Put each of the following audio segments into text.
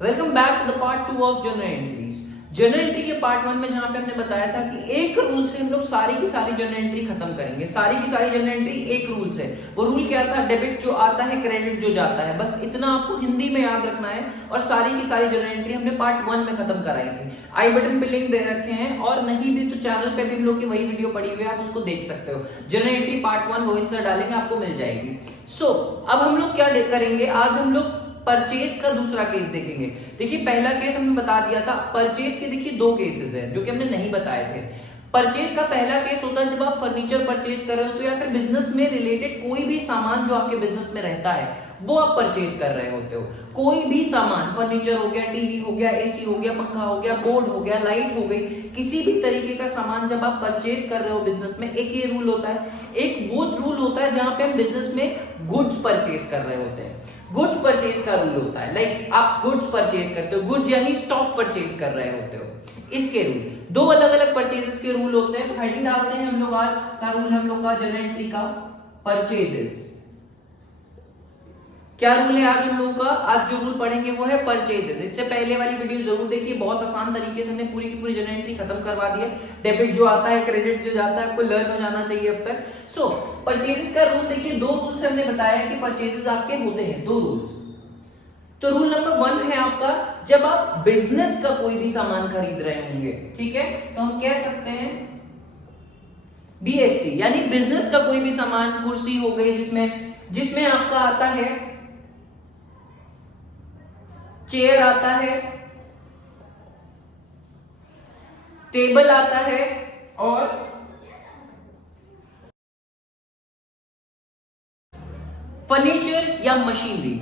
Welcome back to the part 2 of journal entries. Journal entry के part 1 में जहां पे हमने बताया था कि एक रूल से हम लोग सारी की सारी जर्नल एंट्री खत्म करेंगे। सारी की सारी जर्नल एंट्री एक रूल से। वो रूल क्या था? डेबिट जो आता है, क्रेडिट जो जाता है। बस इतना आपको हिंदी में याद रखना है। और सारी की सारी जर्नल एंट्री हमने पार्ट 1 में खत्म कराई थी। आई बटन पे लिंक दे रखे हैं, और नहीं भी तो चैनल पे भी हम लोग की वही वीडियो पड़ी हुई है, आप उसको देख सकते हो। Journal entry part 1 Rohit sir डालेंगे, आपको मिल जाएगी। अब हम लोग क्या करेंगे? आज हम लोग परचेज का दूसरा केस देखेंगे। देखिए, पहला केस हमने बता दिया था। परचेज के देखिए दो केसेस हैं जो कि हमने नहीं बताए थे। परचेज का पहला केस होता है जब आप फर्नीचर परचेज कर रहे हो, तो या फिर बिजनेस में रिलेटेड कोई भी सामान जो आपके बिजनेस में रहता है वो आप परचेज कर रहे होते हो। कोई भी सामान, फर्नीचर हो गया, टीवी हो गया, एसी हो गया, पंखा हो गया, बोर्ड हो गया, लाइट हो गई, किसी भी तरीके का सामान जब आप परचेज कर रहे हो बिजनेस में, एक ये रूल होता है। एक वो रूल होता है जहां पे हम बिजनेस में गुड्स परचेज कर रहे होते हैं। गुड्स परचेज का रूल होता है, लाइक आप गुड्स परचेज करते हो, गुड्स यानी स्टॉक परचेज कर रहे होते हो। इसके रूल दो अलग अलग परचेजेस के रूल होते हैं। तो हेडिंग डालते हैं हम लोग, आज का रूल हम लोग का जर्नल एंट्री का परचेजेस। क्या रूल है आज हम लोगों का? आज जो रूल पढ़ेंगे वो है परचेजेस। इससे पहले वाली वीडियो जरूर देखिए, बहुत आसान तरीके से हमने पूरी की पूरी जर्नल एंट्री खत्म करवा दी है। डेबिट जो आता है, क्रेडिट जो जाता है, आपको लर्न हो जाना चाहिए अब तक। परचेजेस का रूल देखिए, दो रूल्स हमने बताया कि परचेजेस आपके होते हैं, दो रूल्स। तो रूल नंबर 1 है आपका, जब आप बिजनेस का कोई भी सामान खरीद रहे होंगे, ठीक है, तो हम कह सकते हैं बीएसटी, यानी बिजनेस का कोई भी सामान, कुर्सी हो गई, जिसमें आपका आता है चेयर, आता है टेबल, आता है और फर्नीचर या machinery.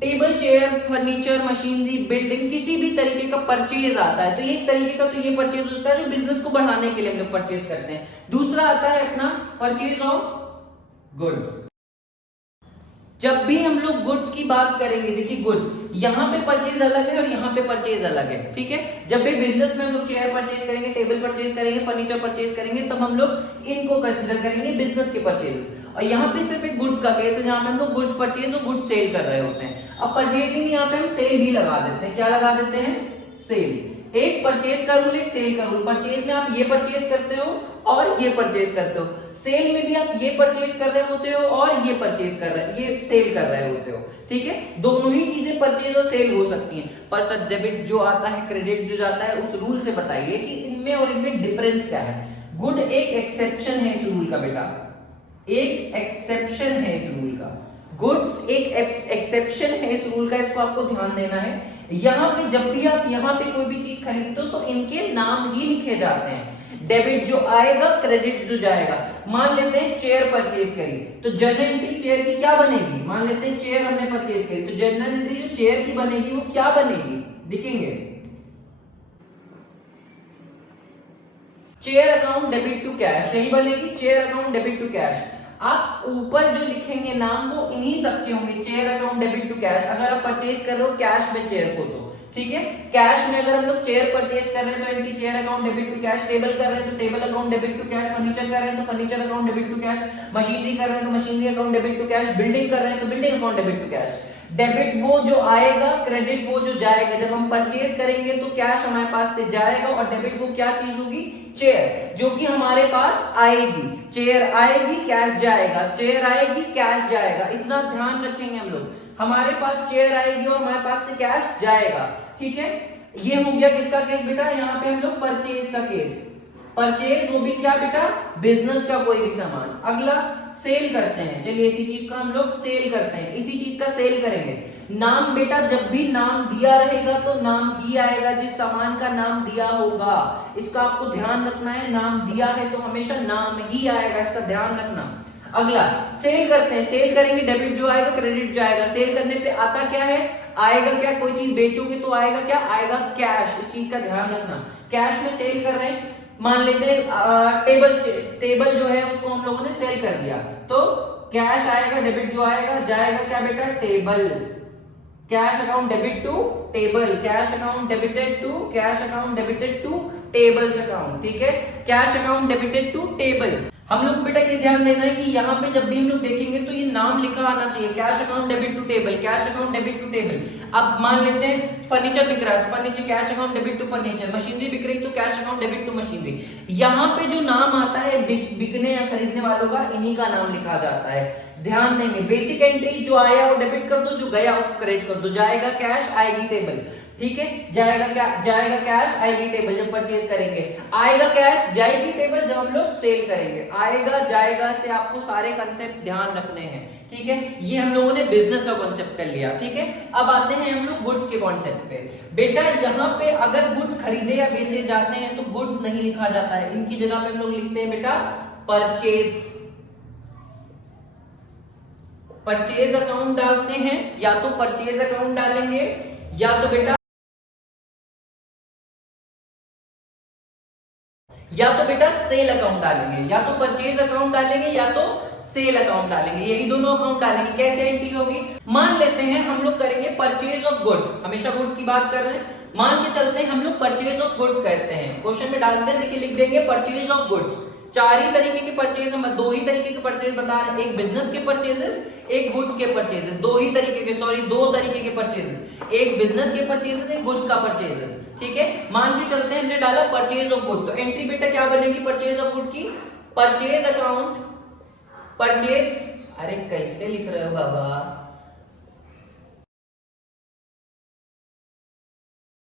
Table, chair, furniture, machinery, building, किसी भी तरीके का परचेज आता है। तो एक तरीके का तो ये परचेज होता है जो बिजनेस को बढ़ाने के लिए हम लोग परचेज करते हैं। दूसरा आता है अपना परचेज ऑफ गुड्स। जब भी हम लोग गुड्स की बात करेंगे, देखिए गुड्स यहां पे परचेज अलग है और यहां पे परचेज अलग है, ठीक है। जब भी बिजनेस में हम लोग चेयर परचेज करेंगे, टेबल परचेज करेंगे, फर्नीचर परचेज करेंगे, तब हम लोग इनको कंसीडर करेंगे बिजनेस के परचेजेस। और यहाँ पे सिर्फ एक गुड्स का केस है जहां पे हम लोग गुड्स परचेज और गुड्स सेल कर रहे होते हैं। अब परचेजिंग यहाँ पे हम सेल भी लगा देते हैं। क्या लगा देते हैं? सेल। एक परचेज का रूल, एक सेल का रूल। परचेज में आप ये परचेज करते हो और ये परचेज करते हो। सेल में भी आप ये परचेज कर रहे होते हो और ये परचेज कर रहे, ये सेल कर रहे होते हो, ठीक है। दोनों ही चीजें परचेज और सेल हो सकती हैं। पर सर डेबिट जो आता है, क्रेडिट जो जाता है, उस रूल से बताइए कि इनमें और इनमें डिफरेंस क्या है। गुड एक एक्सेप्शन है इस रूल का बेटा, एक एक्सेप्शन है इस रूल का। गुड्स एक एक्सेप्शन है इस रूल का, इसको आपको ध्यान देना है। यहां पे जब भी आप यहां पे कोई भी चीज खरीदते हो तो इनके नाम ही लिखे जाते हैं। डेबिट जो आएगा, क्रेडिट जो जाएगा। मान लेते हैं चेयर परचेज करी, तो जर्नल एंट्री चेयर की क्या बनेगी? मान लेते हैं चेयर हमने परचेज करी, तो जर्नल एंट्री जो चेयर की बनेगी वो क्या बनेगी? लिखेंगे chair account debit to cash, यही बनेगी chair account debit to cash. आप ऊपर जो लिखेंगे नाम वो इन्हीं सबके होंगे, chair account debit to cash. अगर आप परचेज कर रहे हो कैश में चेयर को, तो ठीक है। कैश में अगर हम लोग चेयर परचेज कर रहे हैं तो इनकी chair account debit to cash. Table कर रहे हैं तो table account debit to cash. Furniture कर रहे हैं तो furniture account debit to cash. Machinery कर रहे हैं तो machinery account debit to cash. Building कर रहे हैं तो building account debit to cash. Debit वो जो आएगा, क्रेडिट वो जो जाएगा। जब हम परचेज करेंगे तो कैश हमारे पास से जाएगा और डेबिट वो क्या चीज होगी? चेयर, जो कि हमारे पास आएगी। चेयर आएगी, कैश जाएगा, चेयर आएगी, कैश जाएगा। इतना ध्यान रखेंगे हम लोग, हमारे पास चेयर आएगी और हमारे पास से कैश जाएगा, ठीक है। ये हो गया किसका केस बेटा? यहाँ पे हम लोग परचेज का केस। परचेज वो भी क्या बेटा? बिजनेस का कोई भी सामान। अगला सेल करते हैं, चलिए इसी चीज का हम लोग सेल करते हैं, इसी चीज का सेल करेंगे। नाम बेटा, जब भी नाम दिया रहेगा तो नाम ही आएगा, जिस सामान का नाम दिया होगा। इसका आपको ध्यान रखना है, नाम दिया है तो हमेशा नाम ही आएगा, इसका ध्यान रखना। अगला सेल करते हैं, सेल करेंगे, डेबिट जो आएगा, क्रेडिट जाएगा। सेल करने पे आता क्या है? आएगा क्या? कोई चीज बेचोगे तो आएगा क्या? आएगा कैश। इस चीज का ध्यान रखना। कैश में सेल कर रहे हैं, मान लेते हैं टेबल जो है उसको हम लोगों ने सेल कर दिया, तो कैश आएगा, डेबिट जो आएगा जाएगा क्या बेटा? Table. Cash account debit to table, cash account debited to, cash account debited to tables account, ठीक है, cash account debited to table. हम लोग बेटा ये ध्यान देना है कि यहाँ पे जब भी हम लोग देखेंगे तो ये नाम लिखा आना चाहिए, cash account debit to table, cash account debit to table. अब मान लेते हैं फर्नीचर बिक रहा है तो furniture cash account debit to furniture, machinery बिक रही तो cash account debit to machinery. यहाँ पे जो नाम आता है बिकने या खरीदने वालों का, इन्हीं का नाम लिखा जाता है। ध्यान देंगे, बेसिक एंट्री जो आया वो डेबिट कर दो, जो गया उसको क्रेडिट कर दो, जाएगा कैश आएगी टेबल, ठीक है, जाएगा क्या, जाएगा कैश आएगी टेबल जब परचेज करेंगे, आएगा कैश जाएगी टेबल जब हम लोग सेल करेंगे। आएगा जाएगा से आपको सारे कंसेप्ट ध्यान रखने हैं, ठीक है, ये हम लोगों ने बिजनेस का कॉन्सेप्ट कर लिया, ठीक है। अब आते हैं हम लोग गुड्स के कॉन्सेप्ट पे। बेटा यहाँ पे अगर गुड्स खरीदे या बेचे जाते हैं तो गुड्स नहीं लिखा जाता है, इनकी जगह पे हम लोग लिखते हैं बेटा परचेज, परचेज अकाउंट डालते हैं, या तो परचेज अकाउंट डालेंगे या तो बेटा सेल अकाउंट डालेंगे, या तो परचेज अकाउंट डालेंगे या तो सेल अकाउंट डालेंगे, यही दोनों अकाउंट डालेंगे। कैसे एंट्री होगी, मान लेते हैं हम लोग करेंगे परचेज ऑफ गुड्स, हमेशा गुड्स की बात कर रहे हैं, मान के चलते हैं हम लोग परचेज ऑफ गुड्स करते हैं, क्वेश्चन में डालते हैं, देखिए लिख देंगे परचेज ऑफ गुड्स। चार ही तरीके के परचेज, हम दो ही तरीके के परचेज बता रहे हैं, एक बिजनेस के परचेजेस, एक गुड्स के परचेजेस, दो ही तरीके के, सॉरी दो तरीके के परचेजेस, एक बिजनेस के परचेजेस, एक गुड्स का परचेजेस, ठीक है। मान के चलते हैं हमने डाला परचेज ऑफ गुड, तो एंट्री बेटा क्या बनेगी परचेज ऑफ गुड की, परचेज अकाउंट, परचेज, अरे कैसे लिख रहे हो बाबा,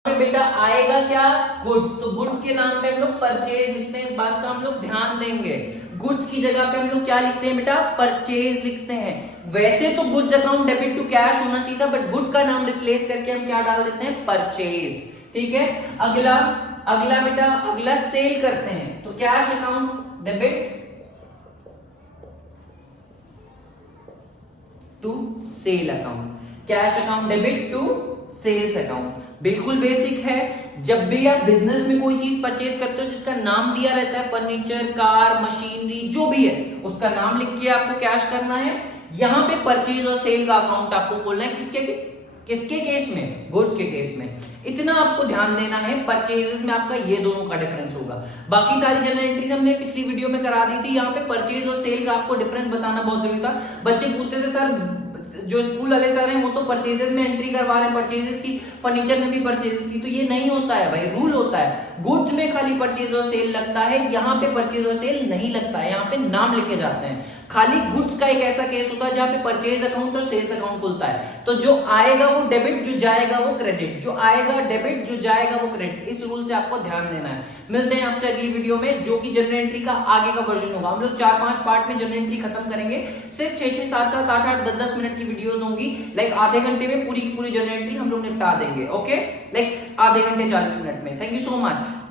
बेटा आएगा क्या गुड्स, तो गुड्स के नाम पे हम लोग परचेज लिखते हैं, इस बात का हम लोग ध्यान देंगे। गुड्स की जगह पे हम लोग क्या लिखते हैं बेटा, परचेज लिखते हैं। वैसे तो goods account debit to cash होना चाहिए था, बट गुड का नाम रिप्लेस करके हम क्या डाल देते हैं, परचेज, ठीक है। अगला अगला बेटा अगला सेल करते हैं, तो cash account debit to sale account, cash account debit to sales account, बिल्कुल बेसिक है। जब भी आप बिजनेस में कोई चीज परचेज करते हो जिसका नाम दिया रहता है, फर्नीचर, कार, मशीनरी, जो भी है उसका नाम लिख के आपको कैश करना है। यहाँ पे परचेज और सेल का अकाउंट आपको खोलना है, किसके केस में, गुड्स के केस में। इतना आपको ध्यान देना है, परचेजेस में आपका ये दोनों का डिफरेंस होगा। बाकी सारी जनरल एंट्रीज हमने पिछली वीडियो में करा दी थी, यहाँ पे परचेज और सेल का आपको डिफरेंस बताना बहुत जरूरी था। बच्चे पूछते थे सर, जो स्कूल वाले सर हैं वो तो परचेजेस में एंट्री करवा रहे हैं, परचेजेस की, फर्नीचर में भी परचेजेस की, तो ये नहीं होता है भाई, रूल होता है गुड्स में खाली परचेज और सेल लगता है, यहाँ पे परचेज और सेल नहीं लगता है, यहाँ पे नाम लिखे जाते हैं। खाली गुड्स का एक ऐसा केस होता है जहां पे परचेज अकाउंट और सेल्स अकाउंट खुलता है, तो जो आएगा वो डेबिट, जो जाएगा वो क्रेडिट, जो आएगा डेबिट, जो जाएगा वो क्रेडिट। इस रूल से आपको ध्यान देना है। मिलते हैं आपसे अगली वीडियो में, जो कि जनरल एंट्री का आगे का वर्जन होगा। हम लोग 4-5 पार्ट में जनरल एंट्री खत्म करेंगे, सिर्फ 6-6, 7-7, 8-8, 10-10 मिनट की वीडियोस होंगी, लाइक आधे घंटे में पूरी की पूरी जनरल एंट्री हम लोग निपटा देंगे, ओके, लाइक आधे घंटे 40 मिनट में। Thank you so much.